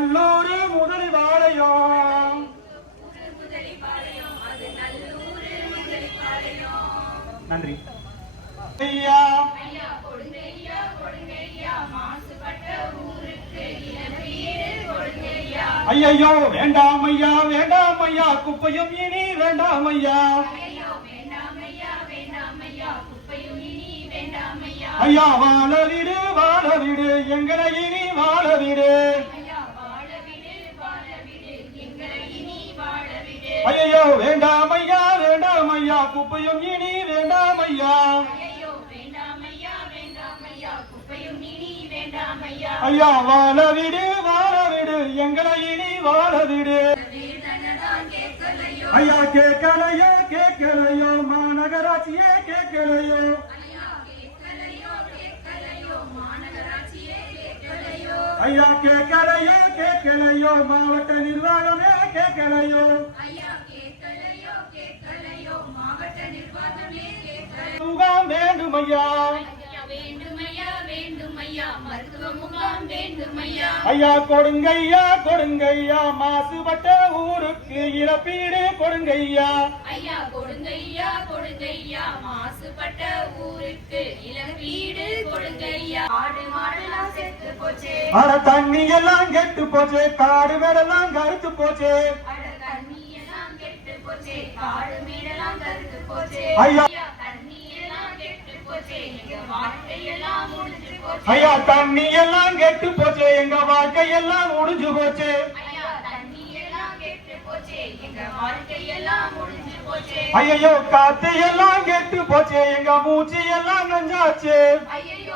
நல்லூரு முதலி வாழையம். நன்றி. ஐயா ஐயையோ வேண்டாம் ஐயா வேண்டாம் ஐயா குப்பையும் இனி வேண்டாம் ஐயா. ஐயா வாழ வீடு வாழ வீடு எங்களை இனி வாழ வீடு வேண்டாம் ஐயா வேண்டாம் ஐயா குப்பையும் இனி வேண்டாம் ஐயா ஐயா வாழ விடு வாழ விடு எங்களை இனி வாழ விடு ஐயா கேட்கலையோ கேட்கலையோ மாநகராட்சியே கேட்கலையோ. ஐயா கேட்கலையோ கேட்கலையோ மாவட்ட நிர்வாகமே கேட்கலையோ. முகாம் வேண்டும் ஐயா முகாம் வேண்டுமையா? ஐயா கொடுங்கய்யா கொடுங்கய்யா. மாசுபட்ட ஊருக்கு இழப்பீடு கொடுங்கய்யா. ஐயா கொடுங்கய்யா கொடுங்கய்யா. மாசுபட்ட ஊருக்கு இழப்பீடு கொடுங்கய்யா. ஆடு மாடெல்லாம் செத்து போச்சே. அட தண்ணி எல்லாம் கெட்டு போச்சு. காடு மேடெல்லாம் கருத்து போச்சு. அட தண்ணி எல்லாம் கெட்டு போச்சே. காடு மீடெல்லாம் கருத்து போச்சே. ஐயா. தண்ணி எல்லாம் கெட்டு போச்சே எங்க வாழ்க்கை எல்லாம் முடிஞ்சு போச்சே ஐயா தண்ணி எல்லாம் கெட்டு போச்சு. எங்க வாழ்க்கை எல்லாம் முடிஞ்சு போச்சு. ஐயோ காத்து எல்லாம் கெட்டு போச்சு. எங்க மூச்சு எல்லாம் நஞ்சாச்சு. எங்க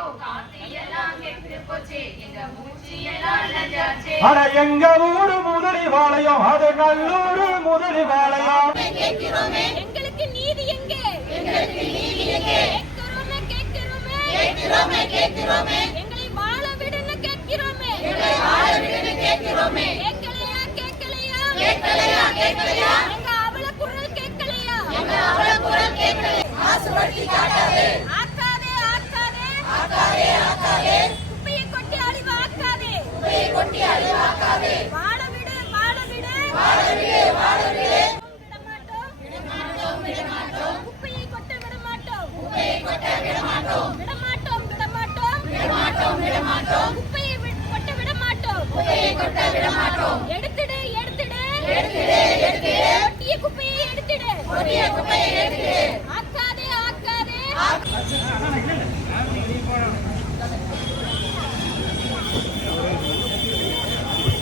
அட எங்க ஊரு முதலி வாழையும் அது நல்லூரு முதலி வாழையம் கேட்கிறோமே எங்களுக்கு நீதி எங்கே எங்களுக்கு நீதி எங்கே கேட்கிறோமே கேட்கிறோமே கேட்கிறோமே. எங்களை வாழ விடுன்னு கேட்கிறோமே. எங்களை வாழ விடுன்னு கேட்கிறோமே. கேட்கலையா கேட்கலையா? கேட்கலையா கேட்கலையா? எங்க அவல குரல் கேட்கலையா? எங்க அவல குரல் கேட்கலையா மாசுபடுத்தி காட்டாதே. ஆக்காதே ஆக்காதே. ஆக்காதே ஆக்காதே. குப்பையை கொட்டி அழிவாக்காதே. குப்பையை கொட்டி அழிவாக்காதே. வாழ விடு வாழ விடு. வாழ விடு வாழ விடு. விடமாட்டோம் விடமாட்டோம் குப்பையை கொட்ட விடமாட்டோம். குப்பையை கொட்ட விடமாட்டோம். மாட்டோம். விடமாட்டோம் குப்பையை வி- விட மாட்டோம். குப்பையை கொட்ட விட மாட்டோம். எடுத்துடு எடுத்துடு. எடுத்துடு.